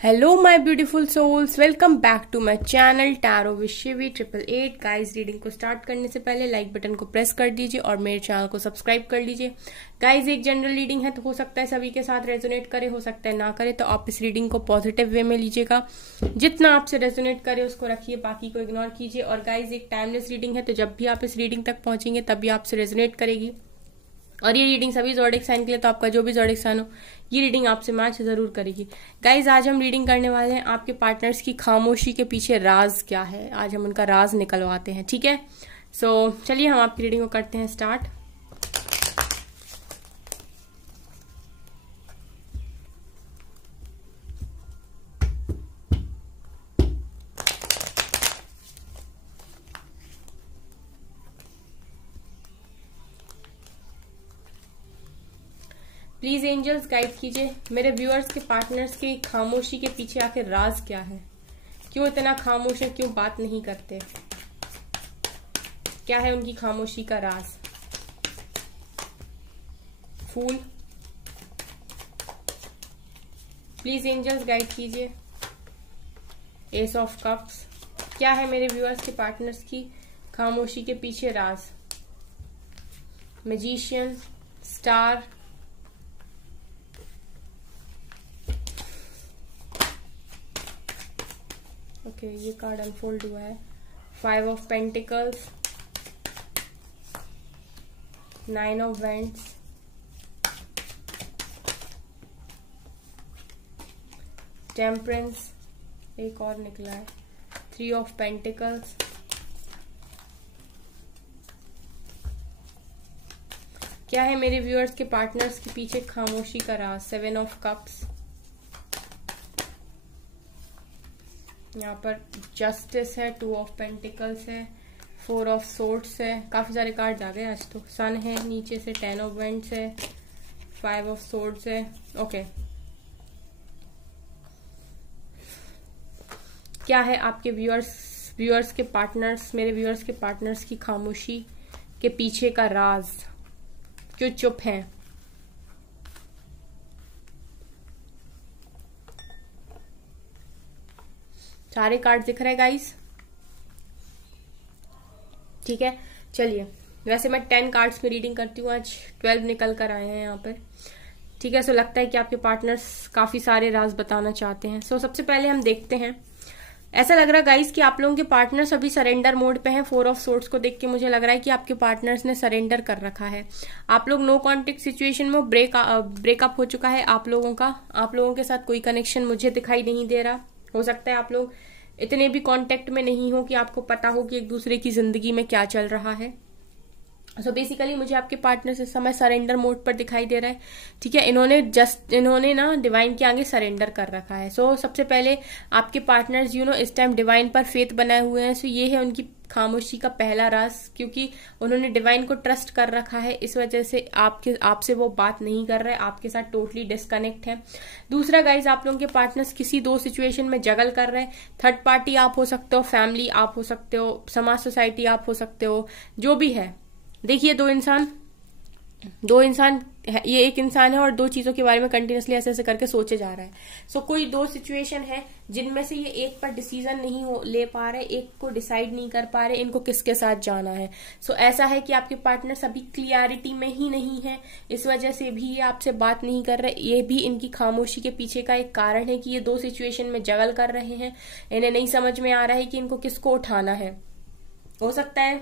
Hello my beautiful souls, welcome back to my channel tarot with Shivi 888। Guys, reading को start करने से पहले like button को press कर दीजिए और मेरे चैनल को सब्सक्राइब कर लीजिए। गाइस, एक जनरल रीडिंग है तो हो सकता है सभी के साथ रेजोनेट करे, हो सकता है ना करे, तो आप इस रीडिंग को पॉजिटिव वे में लीजिएगा। जितना आपसे रेजोनेट करे उसको रखिए, बाकी को इग्नोर कीजिए। और गाइस, एक टाइमलेस रीडिंग है तो जब भी आप इस रीडिंग तक पहुंचेंगे तभी आपसे रेजोनेट करेगी। और ये रीडिंग सभी ज़ोडिएक साइन के लिए, तो आपका जो भी ज़ोडिएक साइन हो ये रीडिंग आपसे मैच जरूर करेगी। गाइज, आज हम रीडिंग करने वाले हैं आपके पार्टनर्स की खामोशी के पीछे राज क्या है। आज हम उनका राज निकलवाते हैं, ठीक है। सो चलिए हम आपकी रीडिंग को करते हैं स्टार्ट। प्लीज एंजल्स गाइड कीजिए मेरे व्यूअर्स के पार्टनर्स के खामोशी के पीछे आखिर राज क्या है। क्यों इतना खामोश है, क्यों बात नहीं करते, क्या है उनकी खामोशी का राज। फूल, प्लीज एंजल्स गाइड कीजिए। एस ऑफ कप्स, क्या है मेरे व्यूअर्स के पार्टनर्स की खामोशी के पीछे राज। मैजिशियन, स्टार, ओके ये कार्ड अनफोल्ड हुआ है। 5 of pentacles, 9 of vents, temperance, एक और निकला है, 3 ऑफ पेंटिकल्स, क्या है मेरे व्यूअर्स के पार्टनर्स के पीछे खामोशी का राज। 7 ऑफ कप्स, यहाँ पर जस्टिस है, 2 ऑफ पेंटिकल्स है, 4 ऑफ सोर्ड्स है, काफी सारे कार्ड आ गए आज तो। सन है नीचे से, 10 ऑफ वेंट्स है, 5 ऑफ सोर्ड्स है। ओके, क्या है आपके व्यूअर्स के पार्टनर्स, मेरे व्यूअर्स के पार्टनर्स की खामोशी के पीछे का राज, क्यों चुप हैं। सारे कार्ड दिख रहे हैं गाइस, ठीक है। चलिए, वैसे मैं 10 कार्ड्स में रीडिंग करती हूँ, आज 12 निकल कर आए हैं यहाँ पर, ठीक है। सो लगता है कि आपके पार्टनर्स काफी सारे राज बताना चाहते हैं। सो सबसे पहले हम देखते हैं, ऐसा लग रहा है गाइस कि आप लोगों के पार्टनर्स अभी सरेंडर मोड पे हैं। 4 ऑफ सोर्ड्स को देख के मुझे लग रहा है कि आपके पार्टनर्स ने सरेंडर कर रखा है। आप लोग नो कॉन्टेक्ट सिचुएशन में, ब्रेकअप हो चुका है आप लोगों का। आप लोगों के साथ कोई कनेक्शन मुझे दिखाई नहीं दे रहा। हो सकता है आप लोग इतने भी कांटेक्ट में नहीं हो कि आपको पता हो कि एक दूसरे की जिंदगी में क्या चल रहा है। सो बेसिकली मुझे आपके पार्टनर इस समय सरेंडर मोड पर दिखाई दे रहा है, ठीक है। इन्होंने ना डिवाइन के आगे सरेंडर कर रखा है। सो सबसे पहले आपके पार्टनर्स इस टाइम डिवाइन पर फेथ बनाए हुए हैं। सो ये है उनकी खामोशी का पहला राज, क्योंकि उन्होंने डिवाइन को ट्रस्ट कर रखा है। इस वजह से आपसे वो बात नहीं कर रहे, आपके साथ टोटली डिस्कनेक्ट है। दूसरा गाइज, आप लोगों के पार्टनर्स किसी 2 सिचुएशन में जगल कर रहे हैं। थर्ड पार्टी आप हो सकते हो, फैमिली आप हो सकते हो, समाज सोसाइटी आप हो सकते हो, जो भी है। देखिए, दो इंसान है, ये एक इंसान है और 2 चीजों के बारे में कंटिन्यूसली ऐसे ऐसे करके सोचे जा रहा है। सो कोई 2 सिचुएशन है जिनमें से ये एक पर डिसीजन नहीं ले पा रहे, एक को डिसाइड नहीं कर पा रहे इनको किसके साथ जाना है। सो ऐसा है कि आपके पार्टनर अभी क्लियरिटी में ही नहीं है, इस वजह से भी ये आपसे बात नहीं कर रहे। ये भी इनकी खामोशी के पीछे का एक कारण है कि ये 2 सिचुएशन में जगल कर रहे हैं। इन्हें नहीं समझ में आ रहा है कि इनको किसको उठाना है। हो सकता है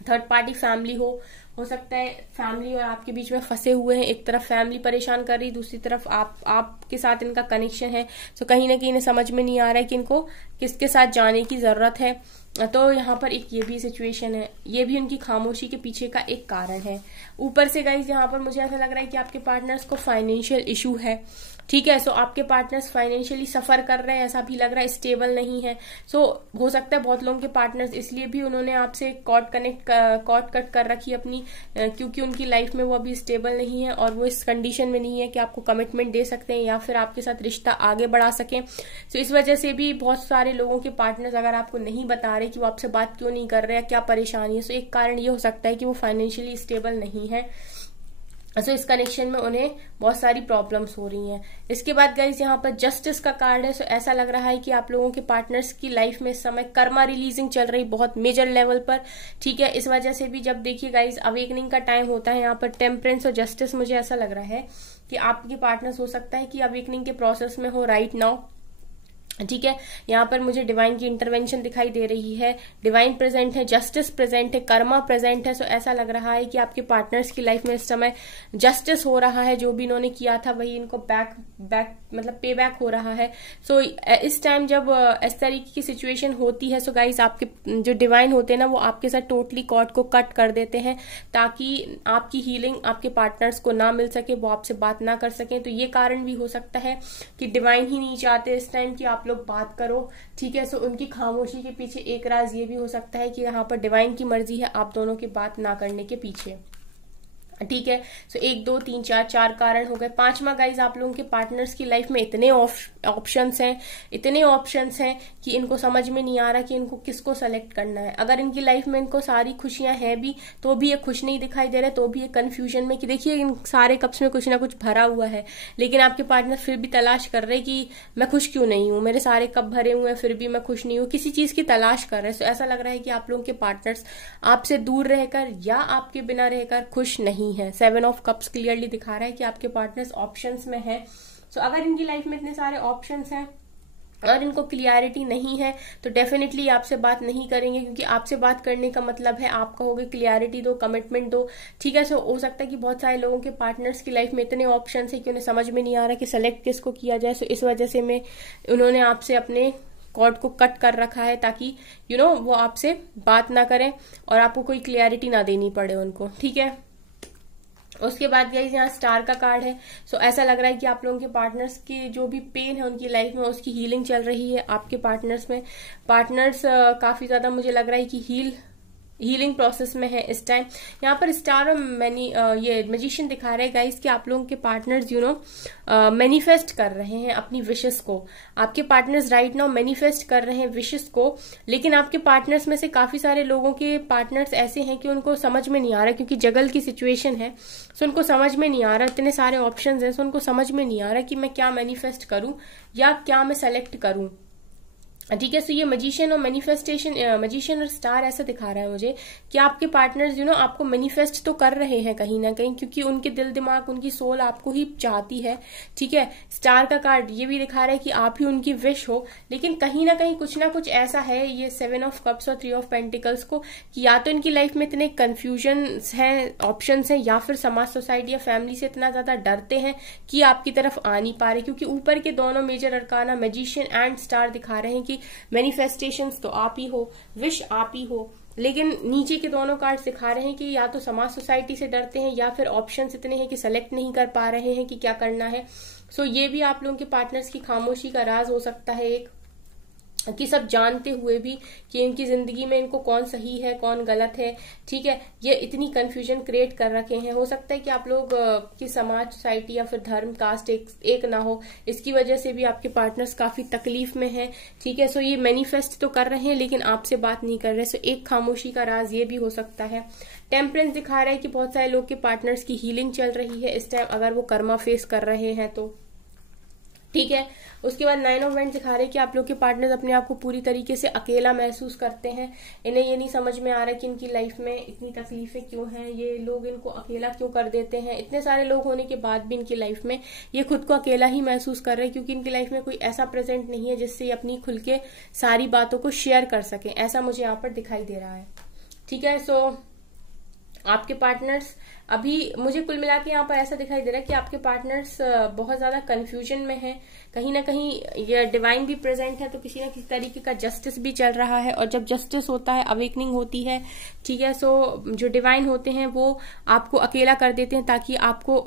थर्ड पार्टी फैमिली हो सकता है फैमिली और आपके बीच में फंसे हुए हैं। एक तरफ फैमिली परेशान कर रही, दूसरी तरफ आपके साथ इनका कनेक्शन है। तो कहीं ना कहीं इन्हें समझ में नहीं आ रहा है कि इनको किसके साथ जाने की जरूरत है। तो यहाँ पर एक ये भी सिचुएशन है, ये भी उनकी खामोशी के पीछे का एक कारण है। ऊपर से गाइस, यहाँ पर मुझे ऐसा लग रहा है कि आपके पार्टनर्स को फाइनेंशियल इशू है, ठीक है। सो आपके पार्टनर्स फाइनेंशियली सफर कर रहे हैं, ऐसा भी लग रहा है, स्टेबल नहीं है। सो हो सकता है बहुत लोगों के पार्टनर्स इसलिए भी उन्होंने आपसे कॉर्ड कट कर रखी अपनी, क्योंकि उनकी लाइफ में वो अभी स्टेबल नहीं है और वो इस कंडीशन में नहीं है कि आपको कमिटमेंट दे सकते हैं या फिर आपके साथ रिश्ता आगे बढ़ा सकें। सो इस वजह से भी बहुत सारे लोगों के पार्टनर्स अगर आपको नहीं बता रहे कि वो आपसे बात क्यों नहीं कर रहे हैं, क्या परेशानी है, सो एक कारण ये हो सकता है कि वो फाइनेंशियली स्टेबल नहीं है। सो इस कनेक्शन में उन्हें बहुत सारी प्रॉब्लम्स हो रही हैं। इसके बाद गाइज यहाँ पर जस्टिस का कार्ड है। सो ऐसा लग रहा है कि आप लोगों के पार्टनर्स की लाइफ में इस समय कर्मा रिलीजिंग चल रही बहुत मेजर लेवल पर, ठीक है। इस वजह से भी जब देखिए गाइज अवेकनिंग का टाइम होता है, यहाँ पर टेम्परेंस और जस्टिस, मुझे ऐसा लग रहा है कि आपके पार्टनर्स हो सकता है कि अवेकनिंग के प्रोसेस में हो राइट नाउ, ठीक है। यहाँ पर मुझे डिवाइन की इंटरवेंशन दिखाई दे रही है, डिवाइन प्रेजेंट है, जस्टिस प्रेजेंट है, कर्मा प्रेजेंट है। सो ऐसा लग रहा है कि आपके पार्टनर्स की लाइफ में इस समय जस्टिस हो रहा है, जो भी इन्होंने किया था वही इनको मतलब पे बैक हो रहा है। सो इस टाइम जब इस तरीके की सिचुएशन होती है, सो गाइज आपके जो डिवाइन होते हैं ना, वो आपके साथ टोटली कॉर्ड को कट कर देते हैं ताकि आपकी हीलिंग आपके पार्टनर्स को ना मिल सके, वो आपसे बात ना कर सके। तो ये कारण भी हो सकता है कि डिवाइन ही नहीं चाहते इस टाइम कि आप लोग बात करो, ठीक है। सो उनकी खामोशी के पीछे एक राज ये भी हो सकता है कि यहाँ पर डिवाइन की मर्जी है आप दोनों की बात ना करने के पीछे, ठीक है। सो 1 2 3 4 कारण हो गए। 5वां गाइज आप लोगों के पार्टनर्स की लाइफ में इतने ऑप्शंस हैं कि इनको समझ में नहीं आ रहा कि इनको किसको सेलेक्ट करना है। अगर इनकी लाइफ में इनको सारी खुशियां हैं भी तो भी ये खुश नहीं दिखाई दे रहे, तो भी ये कंफ्यूजन में कि देखिए इन सारे कप्स में कुछ ना कुछ भरा हुआ है, लेकिन आपके पार्टनर फिर भी तलाश कर रहे कि मैं खुश क्यों नहीं हूं, मेरे सारे कप भरे हुए हैं फिर भी मैं खुश नहीं हूं, किसी चीज की तलाश कर रहे हैं। सो ऐसा लग रहा है कि आप लोगों के पार्टनर्स आपसे दूर रहकर या आपके बिना रहकर खुश नहीं है। 7 ऑफ कप्स क्लियरली दिखा रहा है कि आपके पार्टनर्स ऑप्शंस में है। सो अगर इनकी लाइफ में इतने सारे ऑप्शंस हैं और इनको क्लियरिटी नहीं है तो डेफिनेटली आपसे बात नहीं करेंगे, क्योंकि आपसे बात करने का मतलब है आपका होगा क्लियरिटी दो, कमिटमेंट दो, ठीक है। सो हो सकता है कि बहुत सारे लोगों के पार्टनर्स की लाइफ में इतने ऑप्शंस है कि उन्हें समझ में नहीं आ रहा कि सेलेक्ट किसको किया जाए। सो इस वजह से उन्होंने आपसे अपने कॉर्ड को कट कर रखा है ताकि वो आपसे बात ना करें और आपको कोई क्लियरिटी ना देनी पड़े उनको, ठीक है। उसके बाद गाइस यहाँ स्टार का कार्ड है। सो ऐसा लग रहा है कि आप लोगों के पार्टनर्स की जो भी पेन है उनकी लाइफ में उसकी हीलिंग चल रही है। आपके पार्टनर्स में काफी ज्यादा मुझे लग रहा है कि हीलिंग प्रोसेस में है इस टाइम। यहाँ पर स्टार और ये मैजिशियन दिखा रहे हैं गाइस कि आप लोगों के पार्टनर्स मैनिफेस्ट कर रहे हैं अपनी विशेस को। आपके पार्टनर्स राइट नाउ मैनिफेस्ट कर रहे हैं विशेस को, लेकिन आपके पार्टनर्स में से काफी सारे लोगों के पार्टनर्स ऐसे हैं कि उनको समझ में नहीं आ रहा, क्योंकि जगल की सिचुएशन है। सो उनको समझ में नहीं आ रहा, इतने सारे ऑप्शंस हैं, सो उनको समझ में नहीं आ रहा कि मैं क्या मैनिफेस्ट करूं या क्या मैं सेलेक्ट करूं, ठीक है। सो ये मजिशियन और स्टार ऐसा दिखा रहा है मुझे कि आपके पार्टनर्स आपको मैनिफेस्ट तो कर रहे हैं कहीं ना कहीं, क्योंकि उनके दिल दिमाग उनकी सोल आपको ही चाहती है, ठीक है। स्टार का कार्ड ये भी दिखा रहा है कि आप ही उनकी विश हो, लेकिन कहीं ना कहीं कुछ ना कुछ ऐसा है ये 7 ऑफ कप्स और 3 ऑफ पेंटिकल्स को कि या तो इनकी लाइफ में इतने कंफ्यूजन हैं, ऑप्शन हैं, या फिर समाज सोसाइटी या फैमिली से इतना ज्यादा डरते हैं कि आपकी तरफ आ नहीं पा रहे, क्योंकि ऊपर के दोनों major arcana magician and star दिखा रहे हैं कि मैनिफेस्टेशंस तो आप ही हो, विश आप ही हो, लेकिन नीचे के दोनों कार्ड दिखा रहे हैं कि या तो समाज सोसाइटी से डरते हैं या फिर ऑप्शंस इतने हैं कि सेलेक्ट नहीं कर पा रहे हैं कि क्या करना है। सो ये भी आप लोगों के पार्टनर्स की खामोशी का राज हो सकता है एक, कि सब जानते हुए भी कि इनकी जिंदगी में इनको कौन सही है कौन गलत है, ठीक है, ये इतनी कंफ्यूजन क्रिएट कर रखे हैं। हो सकता है कि आप लोग की समाज सोसाइटी या फिर धर्म कास्ट एक ना हो, इसकी वजह से भी आपके पार्टनर्स काफी तकलीफ में हैं, ठीक है। सो ये मैनिफेस्ट तो कर रहे हैं लेकिन आपसे बात नहीं कर रहे। सो एक खामोशी का राज ये भी हो सकता है। टेम्परेंस दिखा रहा है कि बहुत सारे लोग के पार्टनर्स की हीलिंग चल रही है इस टाइम, अगर वो कर्मा फेस कर रहे हैं तो, ठीक है। उसके बाद 9 ऑफ वांड्स दिखा रहे हैं कि आप लोग के पार्टनर्स अपने आप को पूरी तरीके से अकेला महसूस करते हैं। इन्हें ये नहीं समझ में आ रहा है कि इनकी लाइफ में इतनी तकलीफें क्यों हैं, ये लोग इनको अकेला क्यों कर देते हैं। इतने सारे लोग होने के बाद भी इनकी लाइफ में ये खुद को अकेला ही महसूस कर रहे हैं, क्योंकि इनकी लाइफ में कोई ऐसा प्रेजेंट नहीं है जिससे ये अपनी खुल के सारी बातों को शेयर कर सके, ऐसा मुझे यहाँ पर दिखाई दे रहा है, ठीक है। सो आपके पार्टनर्स अभी मुझे कुल मिला के यहाँ पर ऐसा दिखाई दे रहा है कि आपके पार्टनर्स बहुत ज्यादा कंफ्यूजन में हैं, कहीं ना कहीं ये डिवाइन भी प्रेजेंट है तो किसी न किसी तरीके का जस्टिस भी चल रहा है, और जब जस्टिस होता है अवेकनिंग होती है, ठीक है। सो जो डिवाइन होते हैं वो आपको अकेला कर देते हैं ताकि आपको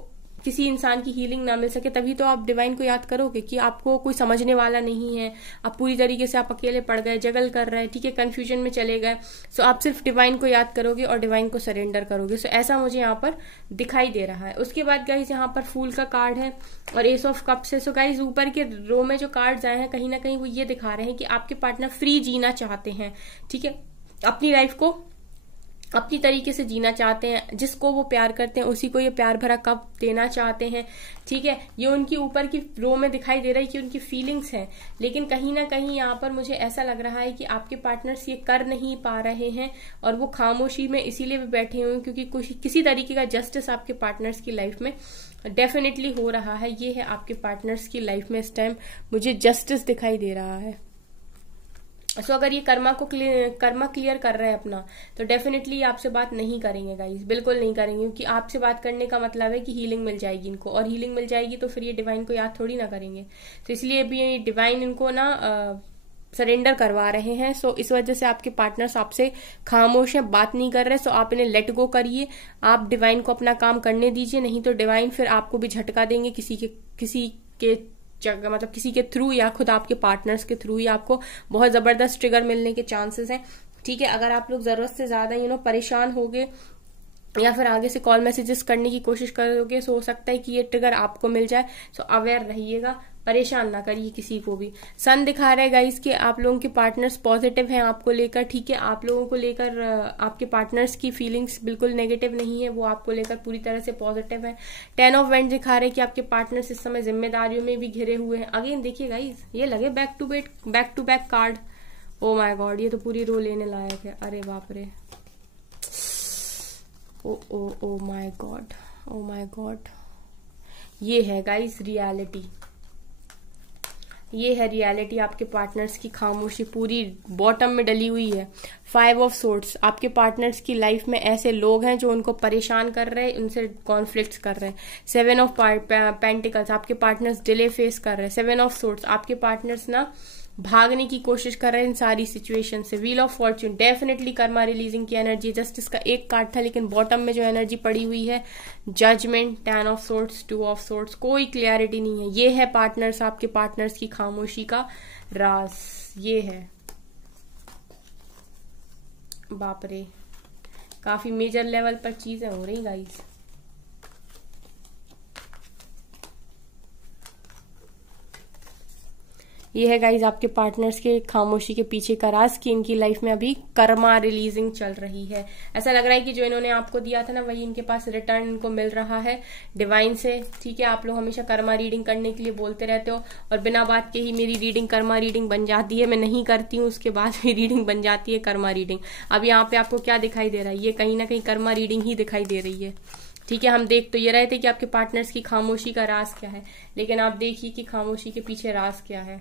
किसी इंसान की हीलिंग ना मिल सके, तभी तो आप डिवाइन को याद करोगे कि आपको कोई समझने वाला नहीं है, आप पूरी तरीके से आप अकेले पड़ गए, जगल कर रहे हैं, ठीक है, कंफ्यूजन में चले गए। सो आप सिर्फ डिवाइन को याद करोगे और डिवाइन को सरेंडर करोगे। सो ऐसा मुझे यहाँ पर दिखाई दे रहा है। उसके बाद गाइज यहाँ पर फूल का कार्ड है और एस ऑफ कप्स है। सो गाइज ऊपर के रो में जो कार्ड्स आए हैं कहीं ना कहीं वो ये दिखा रहे हैं कि आपके पार्टनर फ्री जीना चाहते हैं, ठीक है, अपनी लाइफ को अपनी तरीके से जीना चाहते हैं, जिसको वो प्यार करते हैं उसी को ये प्यार भरा कप देना चाहते हैं। ठीक है, ये उनकी ऊपर की रो में दिखाई दे रहा है कि उनकी फीलिंग्स हैं, लेकिन कहीं ना कहीं यहाँ पर मुझे ऐसा लग रहा है कि आपके पार्टनर्स ये कर नहीं पा रहे हैं और वो खामोशी में इसीलिए भी बैठे हुए हैं क्योंकि किसी तरीके का जस्टिस आपके पार्टनर्स की लाइफ में डेफिनेटली हो रहा है। ये है आपके पार्टनर्स की लाइफ में इस टाइम मुझे जस्टिस दिखाई दे रहा है। सो अगर ये कर्मा क्लियर कर रहे हैं अपना, तो डेफिनेटली आपसे बात नहीं करेंगे गाइस, बिल्कुल नहीं करेंगे, क्योंकि आपसे बात करने का मतलब है कि हीलिंग मिल जाएगी इनको, और हीलिंग मिल जाएगी तो फिर ये डिवाइन को याद थोड़ी ना करेंगे। तो इसलिए भी ये डिवाइन इनको ना सरेंडर करवा रहे हैं। सो इस वजह से आपके पार्टनर्स आपसे खामोश हैं, बात नहीं कर रहे। सो आप इन्हें लेट गो करिए, आप डिवाइन को अपना काम करने दीजिए, नहीं तो डिवाइन फिर आपको भी झटका देंगे किसी के मतलब किसी के थ्रू या खुद आपके पार्टनर्स के थ्रू ही आपको बहुत जबरदस्त ट्रिगर मिलने के चांसेस हैं। ठीक है, अगर आप लोग जरूरत से ज्यादा परेशान होगे या फिर आगे से कॉल मैसेजेस करने की कोशिश करोगे, सो हो सकता है कि ये ट्रिगर आपको मिल जाए। सो अवेयर रहिएगा, परेशान ना करिए किसी को भी। सन दिखा रहे गाइस कि आप लोगों के पार्टनर्स पॉजिटिव हैं आपको लेकर। ठीक है, आप लोगों को लेकर आपके पार्टनर्स की फीलिंग्स बिल्कुल नेगेटिव नहीं है, वो आपको लेकर पूरी तरह से पॉजिटिव है। 10 ऑफ वेंड्स दिखा रहे कि आपके पार्टनर्स इस समय जिम्मेदारियों में भी घिरे हुए हैं। अगेन देखिए गाइस, ये लगे back to back card. Oh my God, ये तो पूरी रो लेने लायक है। अरे बाप रे, ओ my God, O my God. ये है गाइस रियलिटी, ये है रियलिटी। आपके पार्टनर्स की खामोशी पूरी बॉटम में डली हुई है। 5 ऑफ सोर्ड्स, आपके पार्टनर्स की लाइफ में ऐसे लोग हैं जो उनको परेशान कर रहे हैं, उनसे कॉन्फ्लिक्ट्स कर रहे हैं। 7 ऑफ पेंटिकल्स, आपके पार्टनर्स डिले फेस कर रहे हैं। 7 ऑफ सोर्ड्स, आपके पार्टनर्स ना भागने की कोशिश कर रहे हैं इन सारी सिचुएशन से। Wheel of Fortune, definitely Karma releasing की एनर्जी। जस्टिस का एक कार्ड था, लेकिन बॉटम में जो एनर्जी पड़ी हुई है judgement, 10 of swords, 2 of swords, कोई क्लियरिटी नहीं है। ये है पार्टनर्स, आपके पार्टनर्स की खामोशी का राज। ये है, बाप रे, काफी मेजर लेवल पर चीजें हो रही गाइस। ये है गाइज आपके पार्टनर्स के खामोशी के पीछे का राज कि इनकी लाइफ में अभी कर्मा रिलीजिंग चल रही है। ऐसा लग रहा है कि जो इन्होंने आपको दिया था ना, वही इनके पास रिटर्न इनको मिल रहा है डिवाइन से। ठीक है, आप लोग हमेशा कर्मा रीडिंग करने के लिए बोलते रहते हो और बिना बात के ही मेरी रीडिंग कर्मा रीडिंग बन जाती है। मैं नहीं करती हूँ, उसके बाद भी रीडिंग बन जाती है कर्मा रीडिंग। अब यहाँ पे आपको क्या दिखाई दे रहा है? ये कहीं ना कहीं कर्मा रीडिंग ही दिखाई दे रही है। ठीक है, हम देख तो ये रहे थे कि आपके पार्टनर्स की खामोशी का राज क्या है, लेकिन आप देखिए कि खामोशी के पीछे राज क्या है।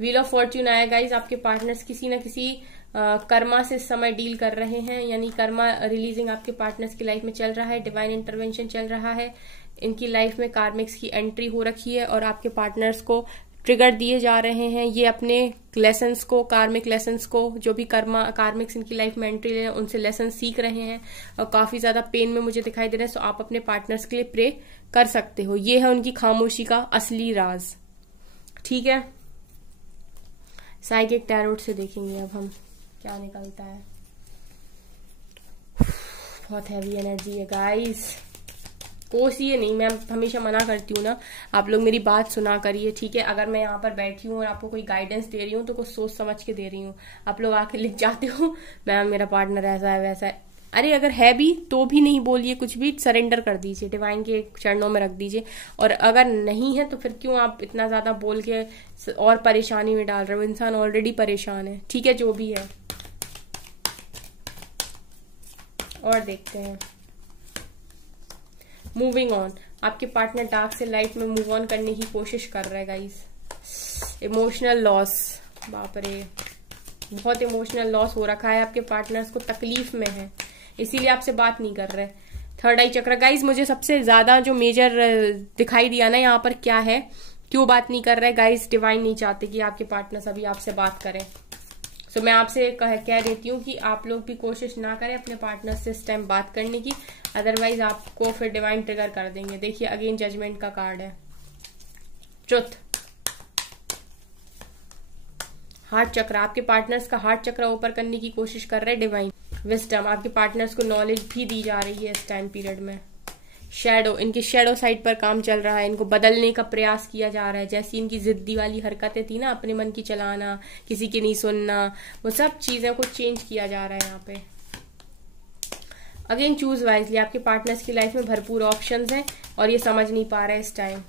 व्हील ऑफ फॉर्च्यून आया गाइज, आपके पार्टनर्स किसी न किसी कर्मा से इस समय डील कर रहे हैं, यानी कर्मा रिलीजिंग आपके पार्टनर्स की लाइफ में चल रहा है, डिवाइन इंटरवेंशन चल रहा है। इनकी लाइफ में कार्मिक्स की एंट्री हो रखी है और आपके पार्टनर्स को ट्रिगर दिए जा रहे हैं। ये अपने लेसन्स को, कार्मिक लेसन्स को, जो भी कार्मिक्स इनकी लाइफ में एंट्री ले रहे हैं उनसे लेसन सीख रहे हैं और काफी ज्यादा पेन में मुझे दिखाई दे रहे हैं। सो आप अपने पार्टनर्स के लिए प्रे कर सकते हो। ये है उनकी खामोशी का असली राज। ठीक है, साइकिक टैरोट से देखेंगे अब हम क्या निकलता है। बहुत हैवी एनर्जी है गाइस, कोसिए नहीं। मैं हमेशा मना करती हूँ ना, आप लोग मेरी बात सुना करिए। ठीक है, अगर मैं यहाँ पर बैठी हूँ और आपको कोई गाइडेंस दे रही हूँ तो कुछ सोच समझ के दे रही हूँ। आप लोग आके लिख जाते हो मैम मेरा पार्टनर ऐसा है वैसा है। अरे अगर है भी तो भी नहीं बोलिए कुछ भी, सरेंडर कर दीजिए, डिवाइन के चरणों में रख दीजिए। और अगर नहीं है तो फिर क्यों आप इतना ज्यादा बोल के और परेशानी में डाल रहे हो? इंसान ऑलरेडी परेशान है। ठीक है, जो भी है। और देखते हैं, मूविंग ऑन। आपके पार्टनर डार्क से लाइट में मूव ऑन करने की कोशिश कर रहा है गाइस। इमोशनल लॉस, बाप रे, बहुत इमोशनल लॉस हो रखा है। आपके पार्टनर्स को तकलीफ में है, इसीलिए आपसे बात नहीं कर रहे। थर्ड आई चक्र गाइस, मुझे सबसे ज्यादा जो मेजर दिखाई दिया ना यहाँ पर क्या है, क्यों बात नहीं कर रहे गाइस? डिवाइन नहीं चाहते कि आपके पार्टनर्स अभी आपसे बात करें। सो मैं आपसे कह देती हूँ कि आप लोग भी कोशिश ना करें अपने पार्टनर से इस टाइम बात करने की, अदरवाइज आपको फिर डिवाइन ट्रिगर कर देंगे। देखिए अगेन जजमेंट का कार्ड है, ट्रुथ, हार्ट चक्र। आपके पार्टनर्स का हार्ट चक्र ऊपर करने की कोशिश कर रहे हैं डिवाइन। विजडम, आपके पार्टनर्स को नॉलेज भी दी जा रही है इस टाइम पीरियड में। शैडो, इनकी शैडो साइड पर काम चल रहा है, इनको बदलने का प्रयास किया जा रहा है। जैसी इनकी जिद्दी वाली हरकतें थी ना, अपने मन की चलाना, किसी की नहीं सुनना, वो सब चीजें को चेंज किया जा रहा है यहाँ पे। अगेन चूज वाइजली, आपके पार्टनर्स की लाइफ में भरपूर ऑप्शंस हैं और ये समझ नहीं पा रहा है इस टाइम।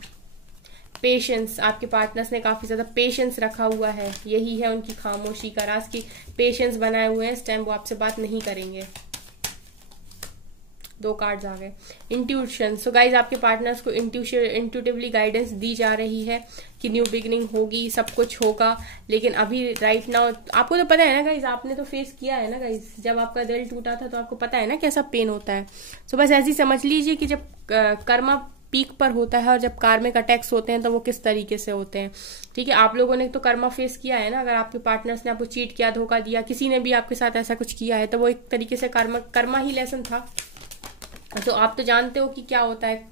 पेशेंस, आपके पार्टनर्स ने काफी ज्यादा पेशेंस रखा हुआ है, यही है उनकी खामोशी का राज की पेशेंस बनाए हुए हैं इस टाइम, वो आपसे बात नहीं करेंगे। 2 कार्ड्स आ गए। इंट्यूशन, सो गाइज आपके पार्टनर्स को इंट्यूटिवली गाइडेंस दी जा रही है कि न्यू बिगिनिंग होगी, सब कुछ होगा, लेकिन अभी राइट नाउ आपको तो पता है ना गाइज, आपने तो फेस किया है ना गाइज, जब आपका दिल टूटा था तो आपको पता है ना कैसा पेन होता है। सो बस ऐसे ही समझ लीजिए कि जब कर्मा पीक पर होता है और जब कार्मिक अटैक्स होते हैं तो वो किस तरीके से होते हैं। ठीक है, आप लोगों ने तो कर्मा फेस किया है ना, अगर आपके पार्टनर्स ने आपको चीट किया, धोखा दिया, किसी ने भी आपके साथ ऐसा कुछ किया है, तो वो एक तरीके से कर्मा ही लेसन था। तो आप तो जानते हो कि क्या होता है,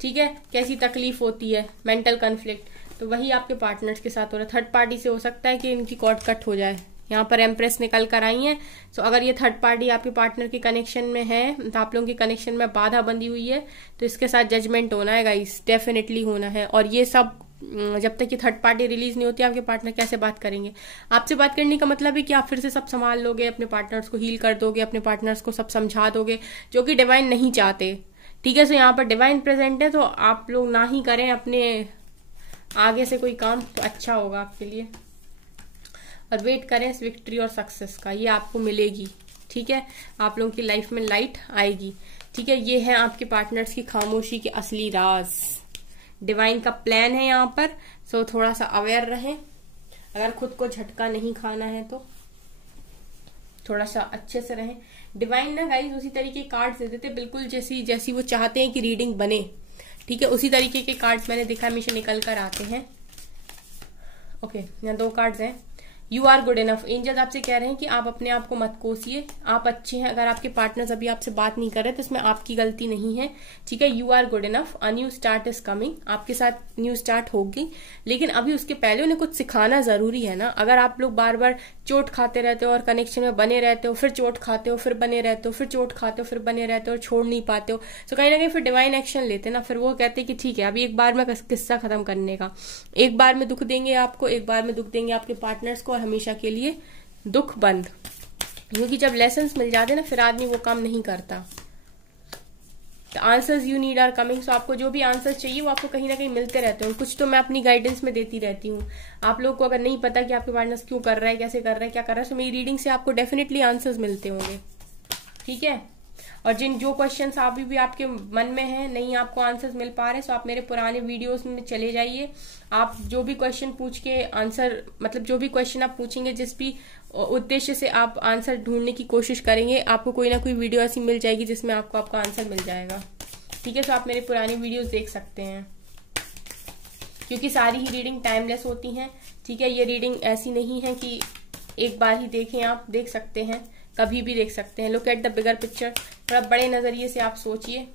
ठीक है, कैसी तकलीफ होती है, मेंटल कन्फ्लिक्ट, तो वही आपके पार्टनर्स के साथ हो रहा है। थर्ड पार्टी से हो सकता है कि इनकी कॉर्ड कट हो जाए, यहाँ पर एम्प्रेस निकल कर आई है। सो अगर ये थर्ड पार्टी आपके पार्टनर के कनेक्शन में है, तो आप लोगों के कनेक्शन में बाधा बंधी हुई है, तो इसके साथ जजमेंट होना है गाइस, डेफिनेटली होना है। और ये सब जब तक ये थर्ड पार्टी रिलीज नहीं होती, आपके पार्टनर कैसे बात करेंगे? आपसे बात करने का मतलब है कि आप फिर से सब संभाल लोगे, अपने पार्टनर्स को हील कर दोगे, अपने पार्टनर्स को सब समझा दोगे, जो कि डिवाइन नहीं चाहते। ठीक है, सो यहाँ पर डिवाइन प्रेजेंट है, तो आप लोग ना ही करें अपने आगे से कोई काम, तो अच्छा होगा आपके लिए। और वेट करें इस विक्ट्री और सक्सेस का, ये आपको मिलेगी। ठीक है, आप लोगों की लाइफ में लाइट आएगी। ठीक है, ये है आपके पार्टनर्स की खामोशी के असली राज, डिवाइन का प्लान है यहाँ पर। सो थोड़ा सा अवेयर रहें, अगर खुद को झटका नहीं खाना है तो थोड़ा सा अच्छे से रहें। डिवाइन ना गाइस उसी तरीके के कार्ड्स दे देते, बिल्कुल जैसी वो चाहते हैं कि रीडिंग बने। ठीक है, उसी तरीके के कार्ड्स मैंने देखा हमेशा निकल कर आते हैं। ओके, यहाँ 2 कार्ड्स हैं। You are good enough, angels आपसे कह रहे हैं कि आप अपने आप को मत कोसिए, आप अच्छे हैं। अगर आपके पार्टनर्स अभी आपसे बात नहीं कर रहे तो इसमें आपकी गलती नहीं है। ठीक है, you are good enough, a new start is coming, आपके साथ न्यू स्टार्ट होगी, लेकिन अभी उसके पहले उन्हें कुछ सिखाना जरूरी है ना। अगर आप लोग बार बार चोट खाते रहते हो और कनेक्शन में बने रहते हो, फिर चोट खाते हो, फिर बने रहते हो, फिर चोट खाते हो, फिर बने रहते हो और छोड़ नहीं पाते हो, तो कहीं ना कहीं फिर डिवाइन एक्शन लेते ना, फिर वो कहते हैं कि ठीक है अभी एक बार में किस्सा खत्म करने का, एक बार में दुख देंगे आपको, एक बार में दुख देंगे आपके पार्टनर्स को, और हमेशा के लिए दुख बंद। क्योंकि जब लेसन्स मिल जाते ना फिर आदमी वो काम नहीं करता। Answers you need are coming, so आपको जो भी आंसर्स चाहिए वो आपको कहीं ना कहीं मिलते रहते हैं। कुछ तो मैं अपनी गाइडेंस में देती रहती हूँ। आप लोग को अगर नहीं पता कि आपके पार्टनर्स क्यों कर रहा है, कैसे कर रहा है, क्या कर रहा है, तो मेरी रीडिंग से आपको डेफिनेटली आंसर्स मिलते होंगे। ठीक है, और जो क्वेश्चंस अभी भी आपके मन में हैं, नहीं आपको आंसर्स मिल पा रहे, सो आप मेरे पुराने वीडियोस में चले जाइए। आप जो भी क्वेश्चन पूछ के आंसर, मतलब जो भी क्वेश्चन आप पूछेंगे, जिस भी उद्देश्य से आप आंसर ढूंढने की कोशिश करेंगे, आपको कोई ना कोई वीडियो ऐसी मिल जाएगी जिसमें आपको आपका आंसर मिल जाएगा। ठीक है, तो आप मेरे पुरानी वीडियोस देख सकते हैं, क्योंकि सारी ही रीडिंग टाइमलेस होती हैं। ठीक है, ये रीडिंग ऐसी नहीं है कि एक बार ही देखें, आप देख सकते हैं, कभी भी देख सकते हैं। Look at the bigger picture, थोड़ा बड़े नजरिए से आप सोचिए।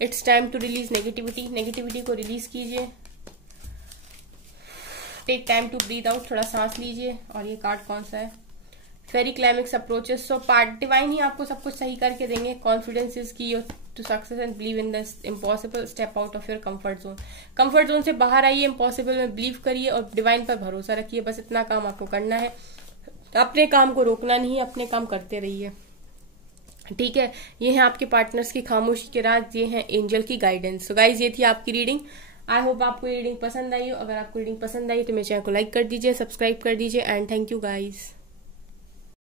It's time to release negativity, negativity को रिलीज कीजिए। Take time to breathe out, थोड़ा सांस लीजिए। और ये कार्ड कौन सा है? Fairy climax approaches, so part divine ही आपको सब कुछ सही करके देंगे। Confidence is key to success and believe in the impossible, step out of your comfort zone. Comfort zone से बाहर आइए, इम्पॉसिबल में बिलीव करिए और डिवाइन पर भरोसा रखिए। बस इतना काम आपको करना है, अपने काम को रोकना नहीं है, अपने काम करते रहिए। ठीक है, ये है आपके पार्टनर्स की खामोशी के राज, ये है एंजल की गाइडेंस। सो गाइज ये थी आपकी रीडिंग। आई होप आपको ये रीडिंग पसंद आई हो। अगर आपको रीडिंग पसंद आई तो मेरे चैनल को लाइक कर दीजिए, सब्सक्राइब कर दीजिए एंड थैंक यू गाइज।